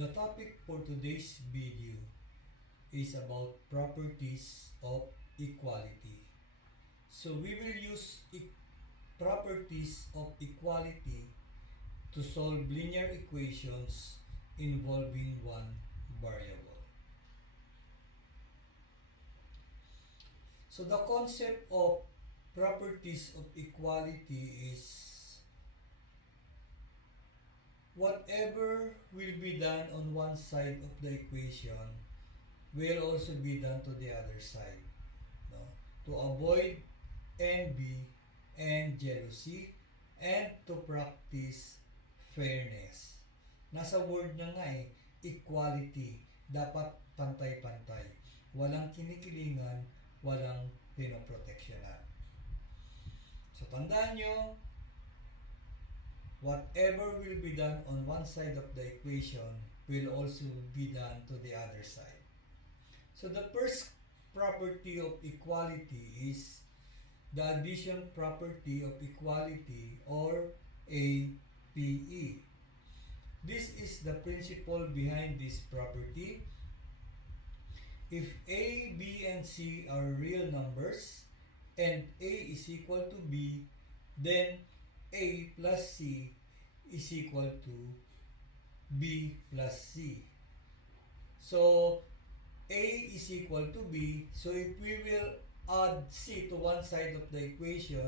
The topic for today's video is about properties of equality. So we will use properties of equality to solve linear equations involving one variable. So the concept of properties of equality is whatever will be done on one side of the equation will also be done to the other side, no? To avoid envy and jealousy and to practice fairness. Nasa word na nga equality. Dapat pantay-pantay. Walang kinikilingan, walang pinoproteksyonan. So tandaan nyo, whatever will be done on one side of the equation will also be done to the other side. So the first property of equality is the addition property of equality, or APE. This is the principle behind this property. If A, B, and C are real numbers and A is equal to B, then A plus C is equal to B plus C. So A is equal to B. So if we will add C to one side of the equation,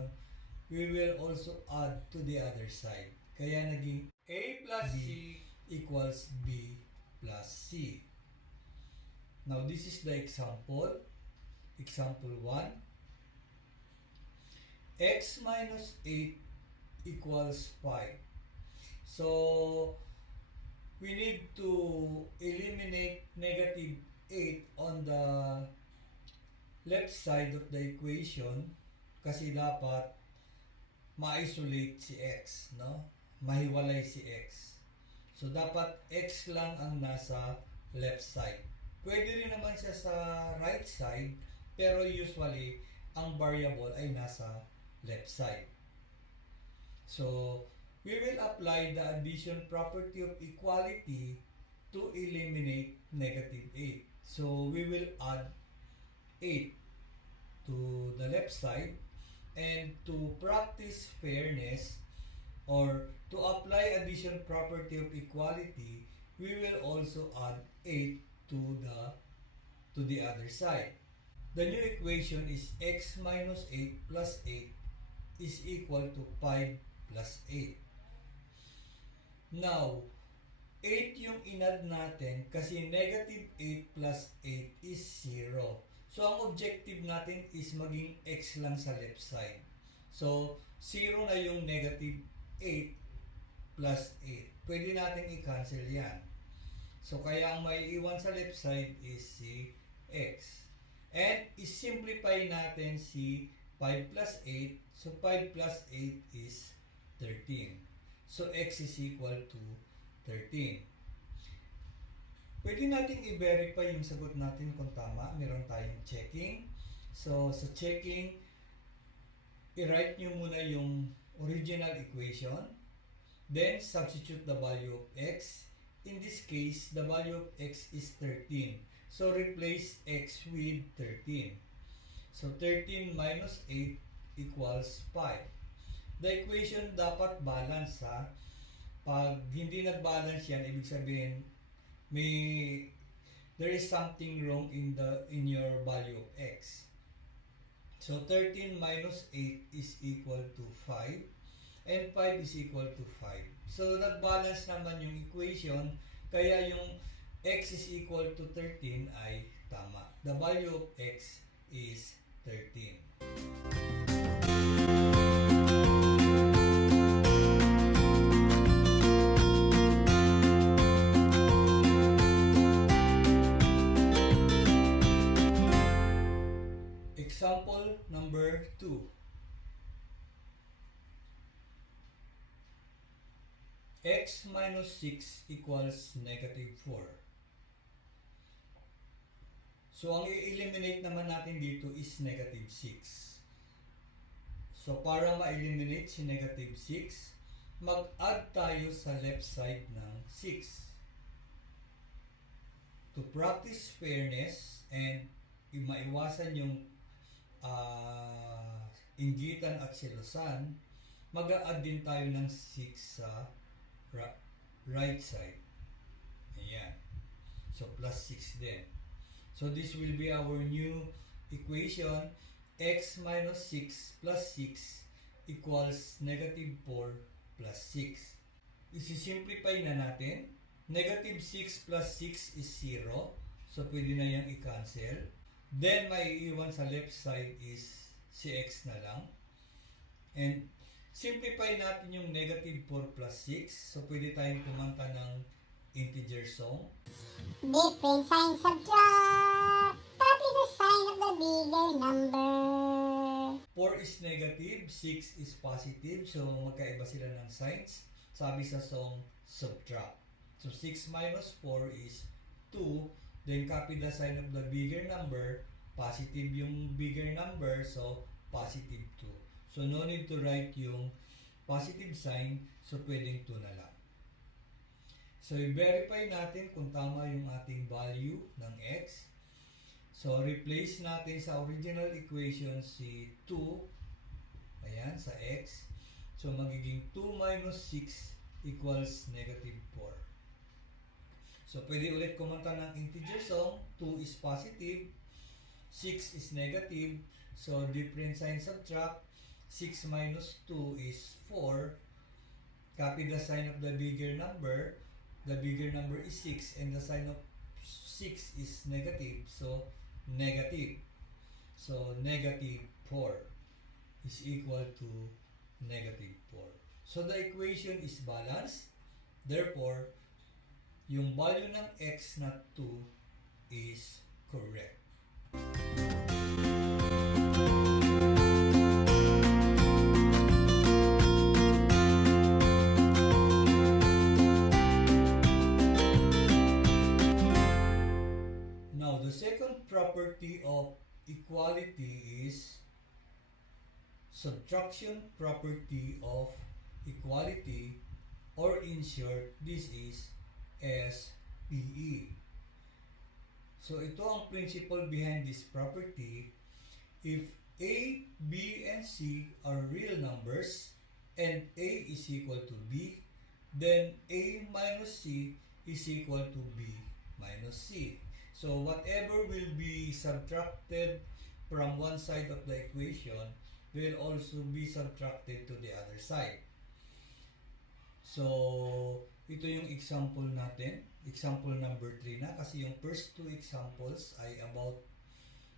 we will also add to the other side. Kaya naging A plus C equals B plus C. Now this is the example. Example 1. X minus 8 equals 5. So we need to eliminate negative 8 on the left side of the equation kasi dapat ma-isolate si X, no? Mahiwalay si X. So dapat X lang ang nasa left side. Pwede rin naman siya sa right side, pero usually ang variable ay nasa left side. So we will apply the addition property of equality to eliminate negative 8. So we will add 8 to the left side, and to practice fairness or to apply addition property of equality, we will also add 8 to the other side. The new equation is x minus 8 plus 8 is equal to 5 plus 8. Now, 8 yung inad natin kasi negative 8 plus 8 is 0. So, ang objective natin is maging x lang sa left side. So, 0 na yung negative 8 plus 8. Pwede natin i-cancel yan. So, kaya ang may iwan sa left side is si x. And, i-simplify natin si 5 plus 8. So, 5 plus 8 is 13. So, x is equal to 13. Pwede natin i-verify yung sagot natin kung tama. Meron tayong checking. So, sa checking, i-write nyo muna yung original equation. Then, substitute the value of x. In this case, the value of x is 13. So, replace x with 13. So, 13 minus 8 equals 5. The equation dapat balance, ha. Pag hindi nag-balance yan, ibig sabihin, there is something wrong in your value of x. So 13 minus 8 is equal to 5 and 5 is equal to 5. So nag-balance naman yung equation, kaya yung x is equal to 13 ay tama. The value of x is 13. Example number 2. X minus 6 equals negative 4. So, ang i-eliminate naman natin dito is negative 6. So, para ma-eliminate si negative 6, mag-add tayo sa left side ng 6. to practice fairness and maiwasan yung inggitan at selosan, mag-a-add din tayo ng 6 sa right side. Ayan. So, plus 6 din. So, this will be our new equation. X minus 6 plus 6 equals negative 4 plus 6. Isi-simplify na natin. Negative 6 plus 6 is 0. So, pwede na yan i-cancel. Then, may iwan sa left side is si x na lang. And, simplify natin yung negative 4 plus 6. So, pwede tayong kumanta ng integer song. Different sign subtract. Copy the sign of the bigger number. 4 is negative, 6 is positive. So, magkaiba sila ng signs. Sabi sa song, subtract. So, 6 minus 4 is 2. Then, copy the sign of the bigger number. Positive yung bigger number. So, positive 2. So, no need to write yung positive sign. So, pwedeng 2 na lang. So, i-verify natin kung tama yung ating value ng x. So, replace natin sa original equation si 2. Ayan, sa x. So, magiging 2 minus 6 equals negative 4. So, pwede ulit kumanta ng integer song. 2 is positive. 6 is negative. So, different sign subtract. 6 minus 2 is 4. Copy the sign of the bigger number. The bigger number is 6 and the sign of 6 is negative. So, negative. So, negative 4 is equal to negative 4. So, the equation is balanced. Therefore, yung value ng x na 2 is correct. Now, the second property of equality is subtraction property of equality, or in short, this is SPE. So, ito ang principle behind this property. If A, B, and C are real numbers and A is equal to B, then A minus C is equal to B minus C. So, whatever will be subtracted from one side of the equation will also be subtracted to the other side. So, ito yung example natin. Example number 3 na, kasi yung first two examples ay about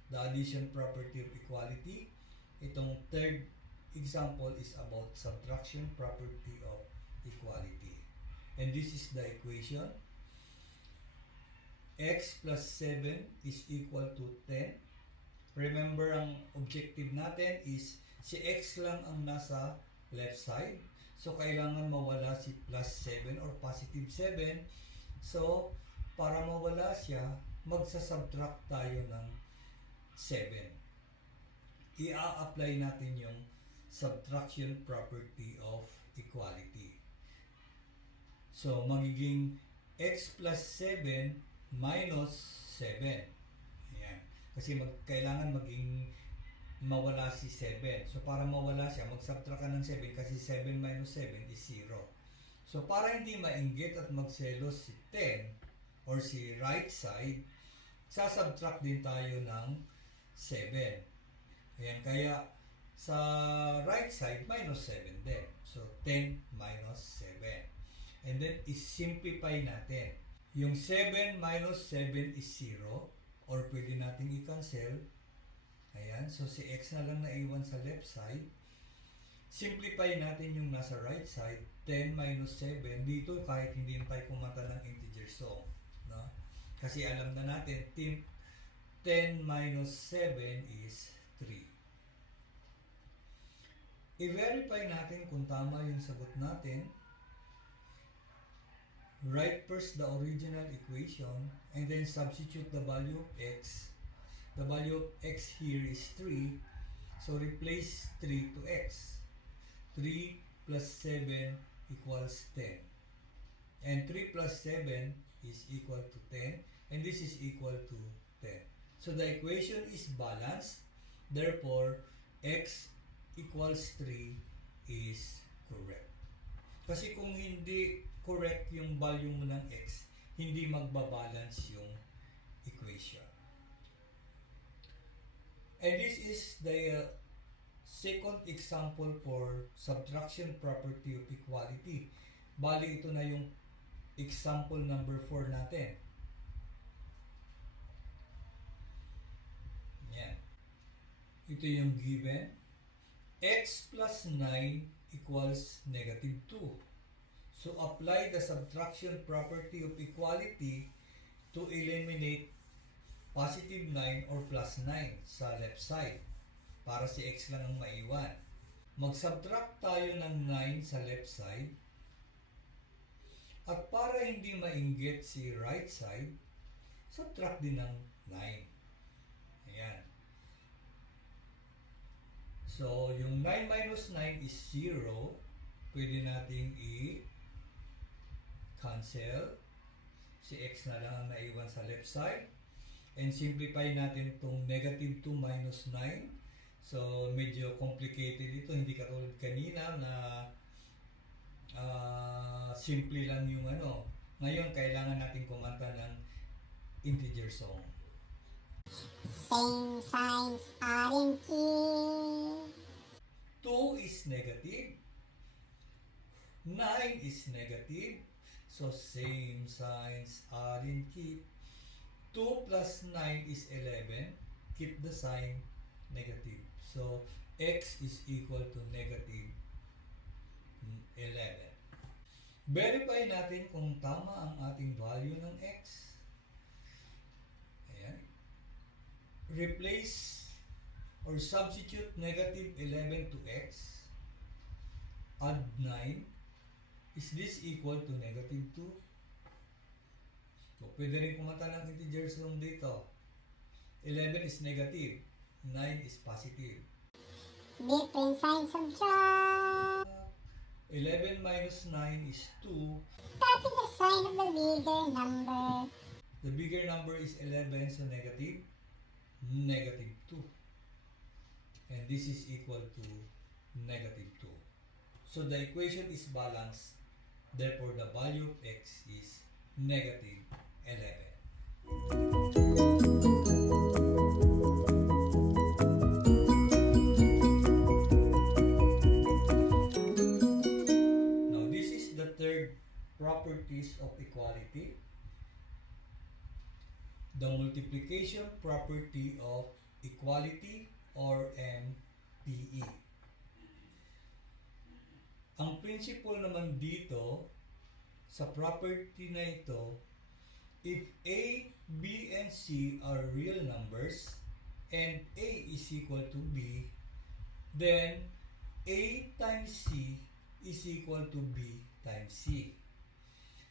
the addition property of equality. Itong third example is about subtraction property of equality. And this is the equation. X plus 7 is equal to 10. Remember, ang objective natin is si x lang ang nasa left side. So, kailangan mawala si plus 7 or positive 7. So, para mawala siya, magsasubtract tayo ng 7. I-apply natin yung subtraction property of equality. So, magiging x plus 7 minus 7. Ayan. Kasi kailangan maging mawala si 7. So, para mawala siya, mag-subtract ka ng 7 kasi 7 minus 7 is 0. So, para hindi mainggit at magselos si 10 or si right side, sasubtract din tayo ng 7. Ayan, kaya sa right side, minus 7 din. So, 10 minus 7. And then, is-simplify natin. Yung 7 minus 7 is 0, or pwede natin i-cancel. Ayan, so si x na lang naiwan sa left side. Simplify natin yung nasa right side. 10 minus 7, dito kahit hindi na tayo kumanta ng integer song, no? Kasi alam na natin, 10 minus 7 is 3. I-verify natin kung tama yung sagot natin. Write first the original equation and then substitute the value of x. The value of x here is 3. So, replace 3 to x. 3 plus 7 equals 10. And 3 plus 7 is equal to 10. and this is equal to 10. So the equation is balanced. Therefore, x equals 3 is correct. Kasi kung hindi correct yung value mo ng x, hindi magbabalance yung equation. And this is the second example for subtraction property of equality. Bali, ito na yung example number 4 natin. Yan. Ito yung given. X plus 9 equals negative 2. So, apply the subtraction property of equality to eliminate positive 9 or plus 9 sa left side para si x lang ang maiwan. Mag-subtract tayo ng 9 sa left side at para hindi mainggit si right side, subtract din ng 9. Ayan. So, yung 9 minus 9 is 0. Pwede nating i-cancel. Si x na lang ang naiwan sa left side. And simplify natin itong negative 2 minus 9. So, medyo complicated ito. Hindi katulad kanina na simple lang yung ano. Ngayon, kailangan natin kumanta ng integer song. Same signs are in key. 2 is negative. 9 is negative. So, same signs are in keep. 2 plus 9 is 11. Keep the sign negative. So, x is equal to negative 11. Verify natin kung tama ang ating value ng x. Ayan. Replace or substitute negative 11 to x. Add 9. Is this equal to negative 2? So, pwede rin kumanta ng integer sum dito. 11 is negative. 9 is positive. Different signs subtract. 11 minus 9 is 2. Copy the sign of the bigger number. The bigger number is 11, so negative 2. And this is equal to negative 2. So the equation is balanced. Therefore, the value of x is negative 11. Now, this is the third properties of equality. The multiplication property of equality or MPE. Ang principle naman dito sa property na ito, if A, B, and C are real numbers and A is equal to B, then A times C is equal to B times C.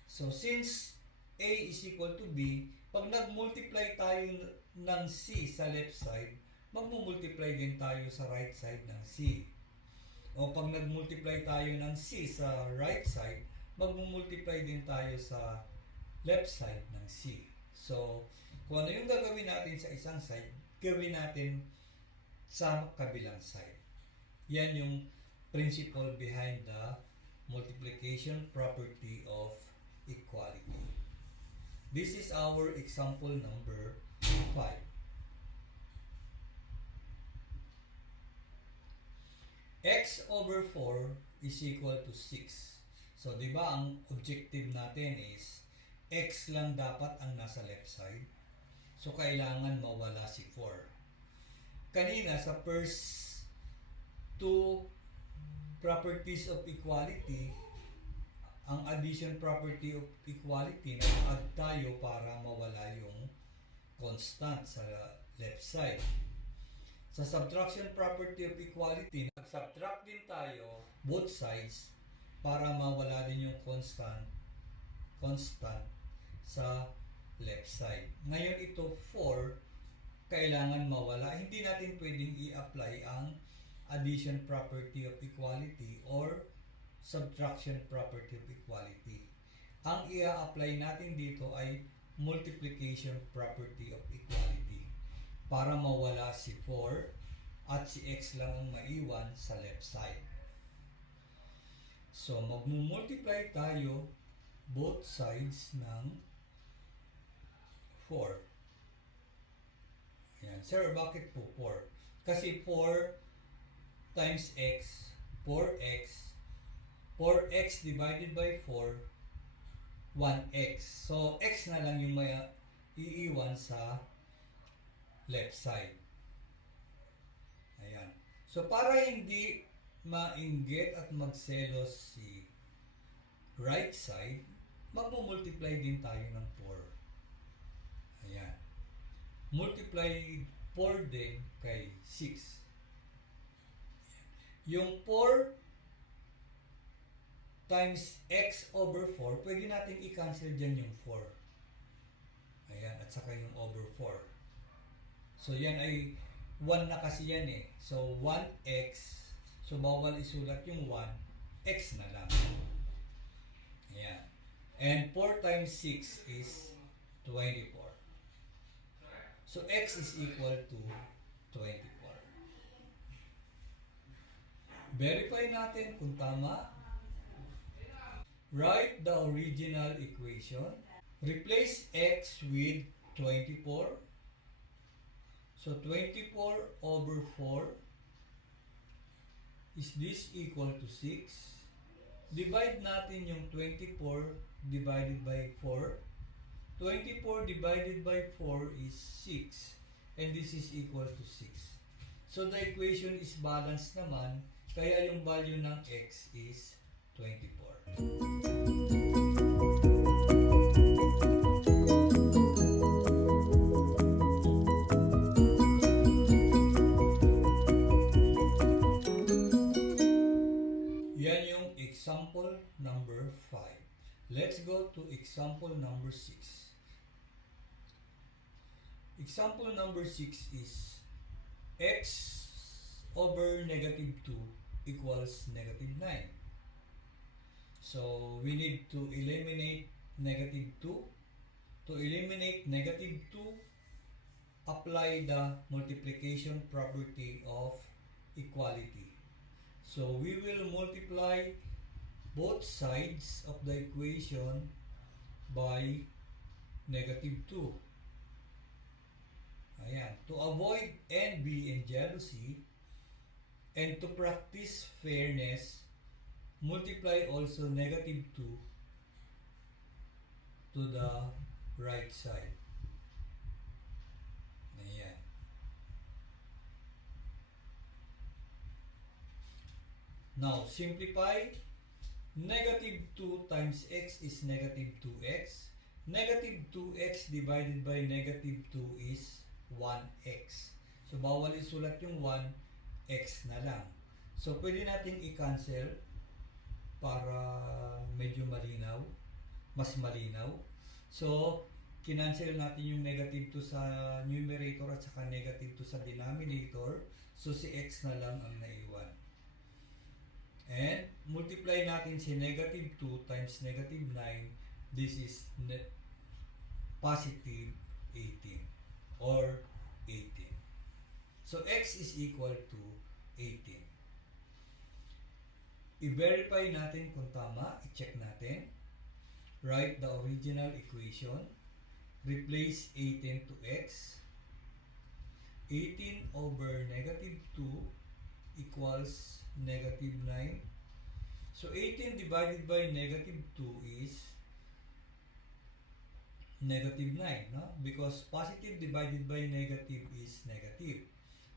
So since A is equal to B, pag nag-multiply tayo ng C sa left side, mag-multiply din tayo sa right side ng C. O pag nag-multiply tayo ng C sa right side, mag-multiply din tayo sa left side ng C. So, kung ano yung gagawin natin sa isang side, gawin natin sa kabilang side. Yan yung principle behind the multiplication property of equality. This is our example number 5. X over 4 is equal to 6. So, di ba ang objective natin is x lang dapat ang nasa left side. So, kailangan mawala si 4. Kanina, sa first two properties of equality, ang addition property of equality, nag-add tayo para mawala yung constant sa left side. Sa subtraction property of equality, nag-subtract din tayo both sides para mawala din yung constant sa left side. Ngayon ito 4, kailangan mawala. Hindi natin pwedeng i-apply ang addition property of equality or subtraction property of equality. Ang i-apply natin dito ay multiplication property of equality para mawala si 4 at si x lang ang maiwan sa left side. So, magmumultiply tayo both sides ng 4. Ayan. Sir, bakit po 4? Kasi 4 times x, 4x, 4x divided by 4, 1x. So, x na lang yung may iiwan sa left side. Ayan. So, para hindi mainggit at magselos si right side, magmumultiply din tayo ng 4. Ayan. Multiply 4 din kay 6. Yung 4 times x over 4, pwede natin i-cancel dyan yung 4. Ayan, at saka yung over 4. So, yan ay 1 na kasi yan eh. So, 1x. So, bawal isulat yung 1. X na lang. Ayan. And 4 times 6 is 24. So, x is equal to 24. Verify natin kung tama. Write the original equation. Replace x with 24. So 24 over 4, is this equal to 6? Divide natin yung 24 divided by 4. 24 divided by 4 is 6. And this is equal to 6. So the equation is balanced naman. Kaya yung value ng x is 24. Yan yung example number 5. Let's go to example number 6. Example number 6 is x over negative 2 equals negative 9. So, we need to eliminate negative 2. To eliminate negative 2, apply the multiplication property of equality. So, we will multiply both sides of the equation by negative 2. Ayan. To avoid envy and jealousy, and to practice fairness, multiply also negative 2 to the right side. Ayan. Now, simplify. Negative 2 times x is negative 2x. Negative 2x divided by negative 2 is 1x. So, bawal isulat yung 1, x na lang. So, pwede natin i-cancel para medyo malinaw, mas malinaw. So, kinancel natin yung negative 2 sa numerator at saka negative 2 sa denominator. So, si x na lang ang naiwan. And, multiply natin si negative 2 times negative 9. This is positive 18 or 18. So, x is equal to 18. I-verify natin kung tama. I-check natin. Write the original equation. Replace 18 to x. 18 over negative 2 equals negative 9. So, 18 divided by negative 2 is negative 9. No? Because positive divided by negative is negative.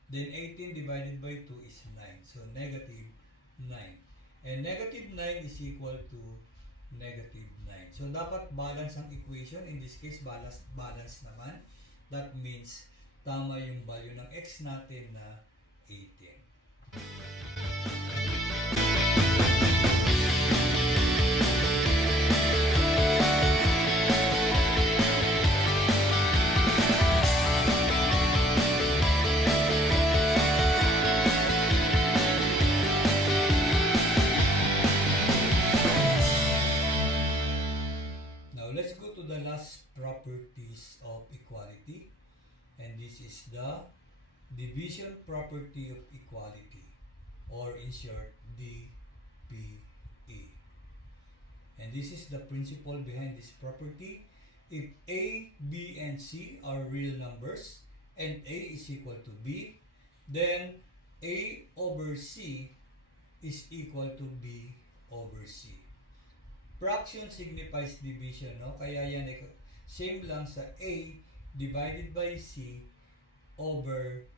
Then 18 divided by 2 is 9. So, negative 9. And negative 9 is equal to negative 9. So, dapat balance ang equation. In this case, balance naman. That means, tama yung value ng x natin na 18. Let's go to the last last properties of equality, and this is the division property of equality, or in short, DPE. And this is the principle behind this property. If A, B, and C are real numbers and A is equal to B, then A over C is equal to B over C. Fraction signifies division, no? Kaya yan same lang sa A divided by C over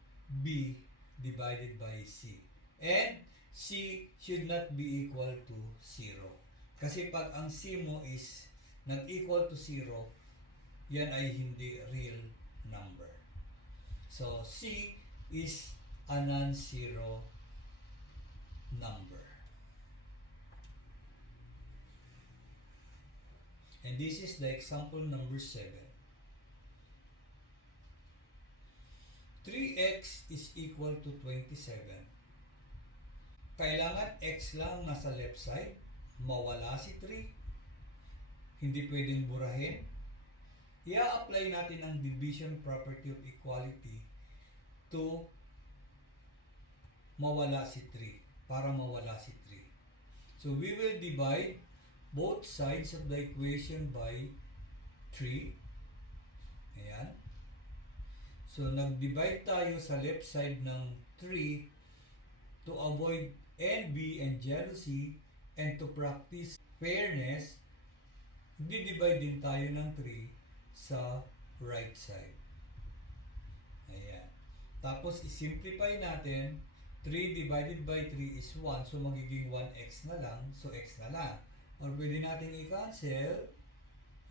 B divided by C. And C should not be equal to 0. Kasi pag ang C mo is not equal to 0, yan ay hindi real number. So, C is a non-zero number. And this is the example number 7. 3x is equal to 27. Kailangan x lang nasa left side, mawala si 3, hindi pwedeng burahin. I-apply natin ang division property of equality to mawala si 3, para mawala si 3. So we will divide both sides of the equation by 3. Ayan. So nag-divide tayo sa left side ng 3 to avoid envy and jealousy and to practice fairness. Di-divide din tayo ng 3 sa right side. Ayan. Tapos i-simplify natin. 3 divided by 3 is 1. So magiging 1x na lang. So x na lang. Or pwede natin i-cancel.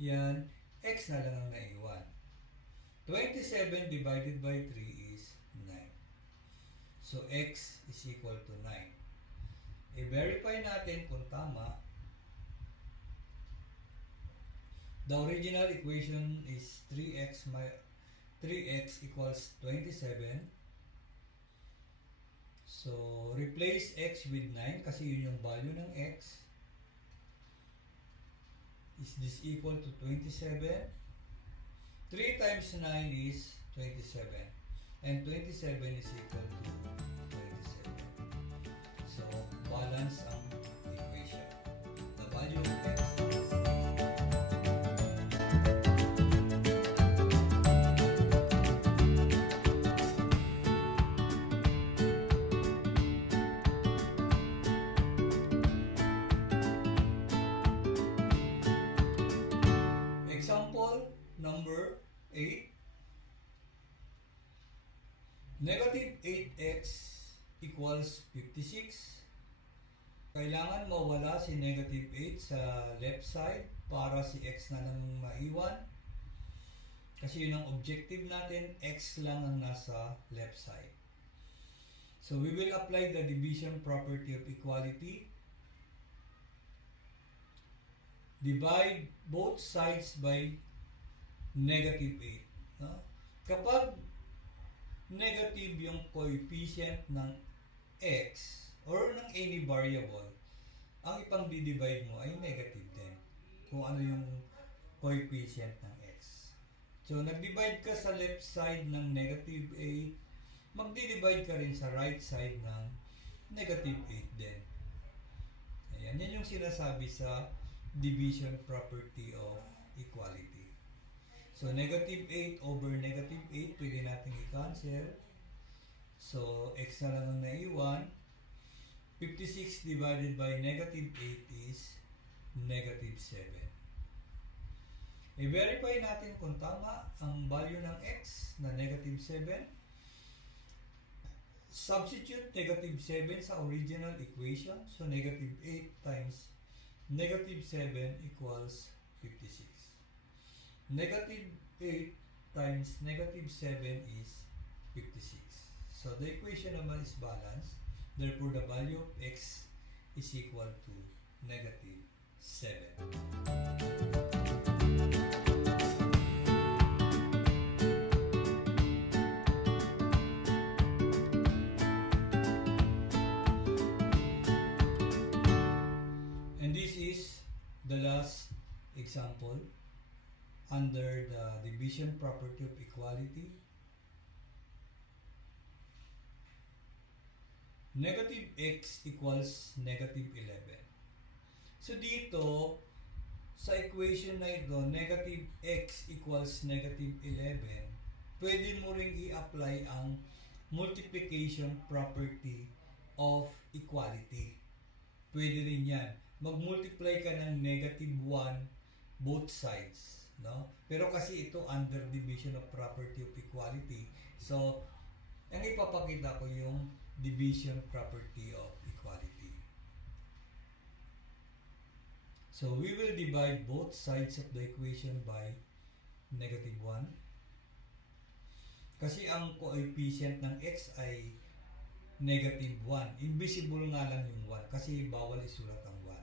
Yan. X na lang ang naiwan. 27 divided by 3 is 9. So x is equal to 9. I-verify natin kung tama. The original equation is 3x equals 27. So, replace x with 9 kasi yun yung value ng x. Is this equal to 27? 3 times 9 is 27. And 27 is equal to 27. So, balance ang equation. The value of x is number 8. Negative 8x equals 56. Kailangan mawala si negative 8 sa left side para si x na lang maiwan. Kasi yun ang objective natin, x lang ang nasa left side. So we will apply the division property of equality. Divide both sides by negative 8. No? Kapag negative yung coefficient ng x or ng any variable, ang ipang-divide mo ay negative din kung ano yung coefficient ng x. So, nag-divide ka sa left side ng negative 8, magdi-divide ka rin sa right side ng negative 8 din. Ayan, yan yung sinasabi sa division property of equality. So, negative 8 over negative 8, pwede natin i-cancel. So, x na lang ang naiwan. 56 divided by negative 8 is negative 7. I-verify natin kung tama ang value ng x na negative 7. Substitute negative 7 sa original equation. So, negative 8 times negative 7 equals 56. Negative 8 times negative 7 is 56. So, the equation naman is balanced. Therefore, the value of x is equal to negative 7. And this is the last example. under the division property of equality. Negative x equals negative 11. So dito, sa equation na ito, negative x equals negative 11, pwede mo ring i-apply ang multiplication property of equality. Pwede rin yan. Mag-multiply ka ng negative 1 both sides. No? Pero kasi ito under division of property of equality. So, ang ipapakita ko yung division property of equality. So, we will divide both sides of the equation by negative 1. Kasi ang coefficient ng x ay negative 1. Invisible nga lang yung 1 kasi bawal isulat ang 1.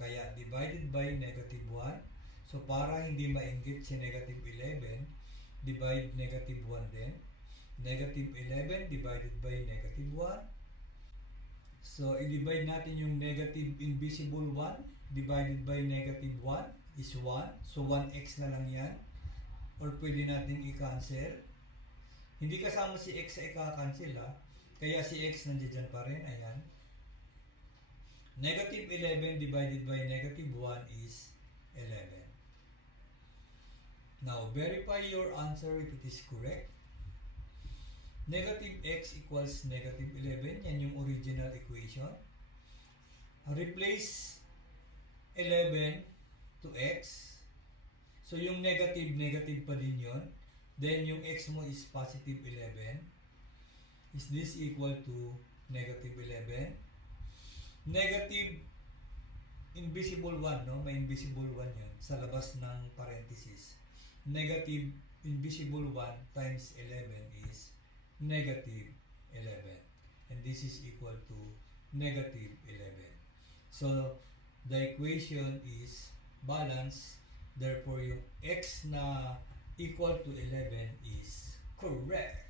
Kaya divided by negative 1. So para hindi mainggit si negative 11, divide negative 1 din. Negative 11 divided by negative 1. So i-divide natin yung negative invisible 1 divided by negative 1 is 1. So 1x na lang yan. Or pwede natin i-cancel. Hindi kasama si x ay i-cancel ha. Kaya si x nandiyan pa rin. Ayan. Negative 11 divided by negative 1 is 11. Now, verify your answer if it is correct. Negative x equals negative 11. Yan yung original equation. Replace 11 to x. So, yung negative, negative pa din yun. Then, yung x mo is positive 11. Is this equal to negative 11? Negative invisible 1, no? May invisible 1 yun sa labas ng parenthesis. Negative invisible 1 times 11 is negative 11. And this is equal to negative 11. So, the equation is balanced. Therefore, yung x na equal to 11 is correct.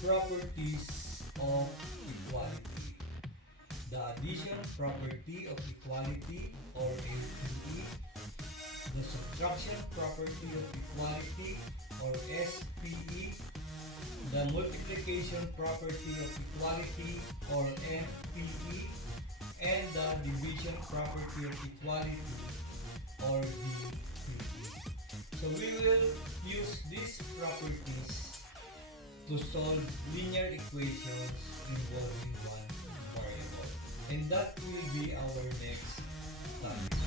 Properties of equality. The addition property of equality or APE, the subtraction property of equality or SPE, the multiplication property of equality or MPE, and the division property of equality or DPE. So we will use these properties to solve linear equations involving one variable. And that will be our next topic.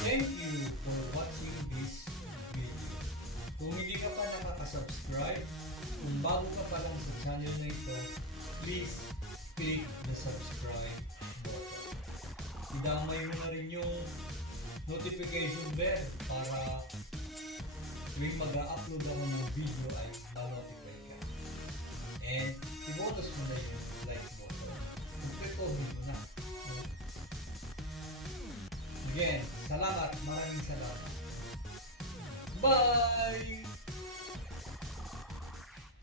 Thank you for watching this video. Kung hindi ka pa nakaka-subscribe, kung bago ka pa lang sa channel na ito, please click the subscribe button. Idamay mo na rin yung notification bell para tuwing mag-upload ako ng video ay ma-notify ka. And i-bonus mo na yung like button. Kumpletuhin mo na. Again, salamat. Maraming salamat. Bye!